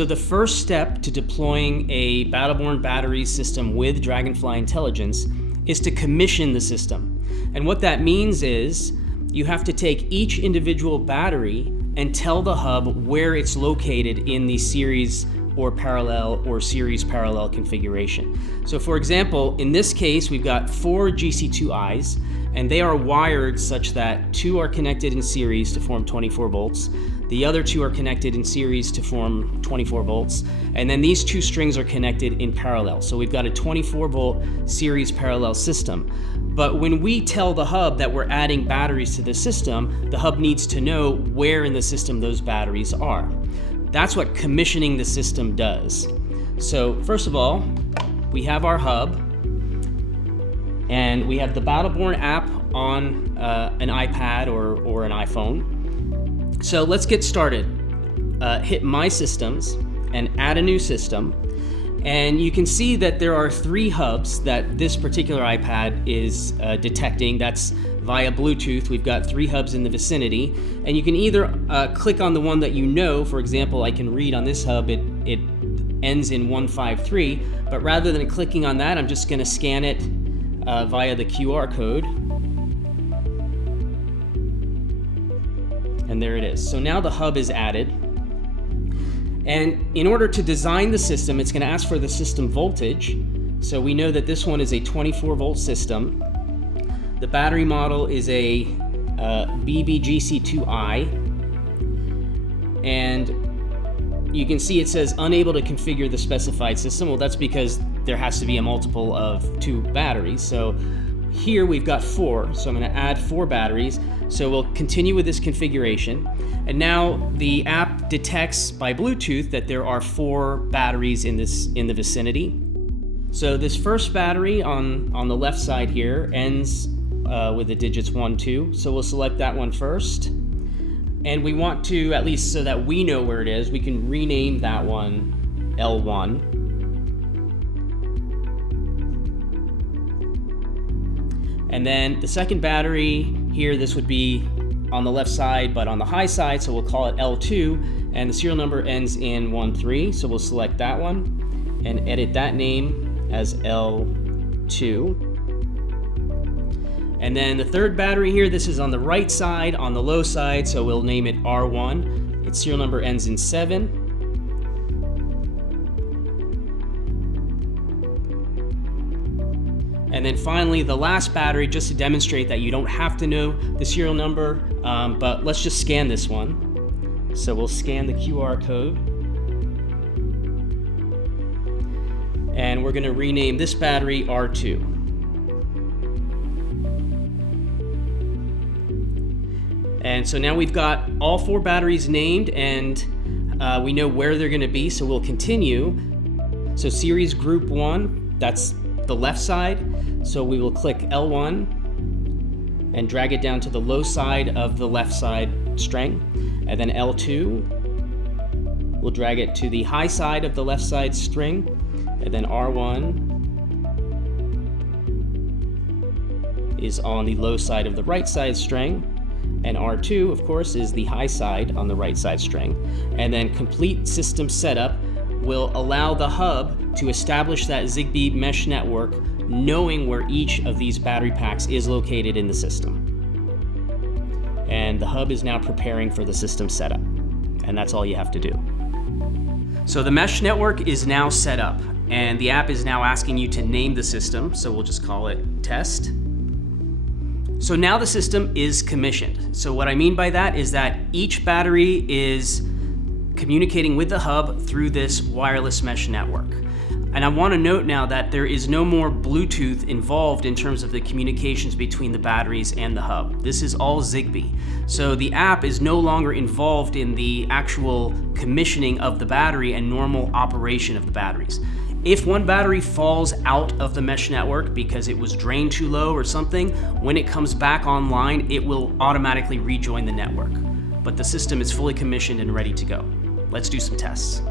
So the first step to deploying a Battle-Born battery system with Dragonfly Intelligence is to commission the system. And what that means is you have to take each individual battery and tell the hub where it's located in the series or parallel or series parallel configuration. So for example, in this case, we've got 4 GC2Is, and they are wired such that 2 are connected in series to form 24 volts. The other 2 are connected in series to form 24 volts. And then these 2 strings are connected in parallel. So we've got a 24 volt series parallel system. But when we tell the hub that we're adding batteries to the system, the hub needs to know where in the system those batteries are. That's what commissioning the system does. So first of all, we have our hub, and we have the Battle-Born app on an iPad or an iPhone. So let's get started. Hit My Systems and add a new system. And you can see that there are 3 hubs that this particular iPad is detecting. That's via Bluetooth. We've got 3 hubs in the vicinity. And you can either click on the one that you know. For example, I can read on this hub, it ends in 153. But rather than clicking on that, I'm just going to scan it via the QR code. And there it is. So now the hub is added. And in order to design the system, it's going to ask for the system voltage. So we know that this one is a 24 volt system. The battery model is a BBGC2i. And you can see it says unable to configure the specified system. Well, that's because there has to be a multiple of 2 batteries. So here we've got 4. So I'm going to add 4 batteries. So we'll continue with this configuration. And now the app detects by Bluetooth that there are 4 batteries in the vicinity. So this first battery on the left side here ends with the digits 1, 2. So we'll select that one first. And we want to, at least so that we know where it is, we can rename that one L1. And then the second battery here, this would be on the left side, but on the high side, so we'll call it L2, and the serial number ends in 13, so we'll select that one and edit that name as L2. And then the third battery here, this is on the right side, on the low side, so we'll name it R1. Its serial number ends in 7. And then finally, the last battery, just to demonstrate that you don't have to know the serial number, but let's just scan this one. So we'll scan the QR code. And we're going to rename this battery R2. And so now we've got all 4 batteries named, and we know where they're going to be, so we'll continue. So series group 1, that's the left side. So we will click L1 and drag it down to the low side of the left side string. And then L2, we'll drag it to the high side of the left side string. And then R1 is on the low side of the right side string. And R2, of course, is the high side on the right side string. And then complete system setup will allow the hub to establish that Zigbee mesh network, knowing where each of these battery packs is located in the system. And the hub is now preparing for the system setup. And that's all you have to do. So the mesh network is now set up, and the app is now asking you to name the system. So we'll just call it test. So now the system is commissioned. So what I mean by that is that each battery is communicating with the hub through this wireless mesh network. And I want to note now that there is no more Bluetooth involved in terms of the communications between the batteries and the hub. This is all Zigbee. So the app is no longer involved in the actual commissioning of the battery and normal operation of the batteries. If one battery falls out of the mesh network because it was drained too low or something, when it comes back online, it will automatically rejoin the network. But the system is fully commissioned and ready to go. Let's do some tests.